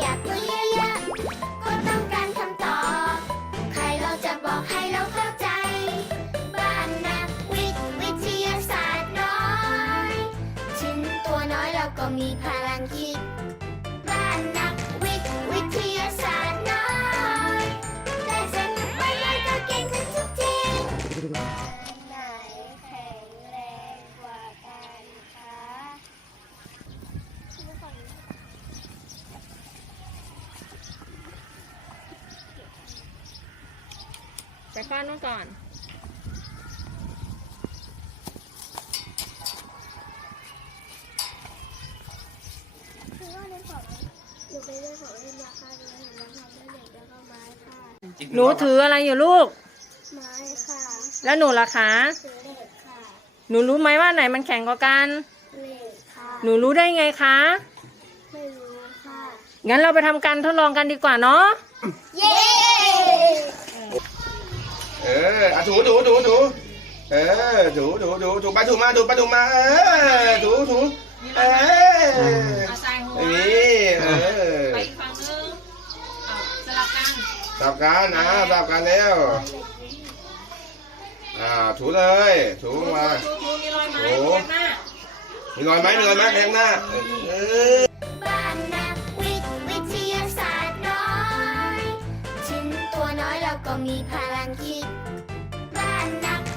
อยากรู้เยอะๆก็ต้องการคำตอบ ใครเราจะบอกให้เราเข้าใจปักวิวิทยาศาสตร์น้อย ถึงตัวน้อยเราก็มีพลังคิด ข้อนู้นก่อน คือว่าในของหนูไปเล่นของเล่นราคาเดียวหนูยังทำได้เด็กแล้วก็ไม้ค่ะ หนูถืออะไรอยู่ลูก ไม้ค่ะแล้วหนูล่ะคะ ถือเหล็กค่ะหนูรู้ไหมว่าไหนมันแข็งกว่ากัน เหล็กค่ะหนูรู้ได้ไงคะ ไม่รู้ค่ะ งั้นเราไปทำการทดลองกันดีกว่าเนาะ เย้ เอออะ ถูถูถูถูเออถูถูถูถูไปถูมาถูไปถูมาเออถูถูเออเอาใส่หัวไม่มีเออไปอีกฝั่งนึงเอาสลับกันสับกันนะสับกันแล้วอ่าถูเลยถูลงมา ถูถูมีรอยไหมโอ้เรียกหน้า มีรอยไหมมีรอยไหมแทงหน้าเออ บ้านนักวิทย์วิทยาศาสตร์น้อย ชิ้นตัวน้อยแล้วก็มีพลังคิด anak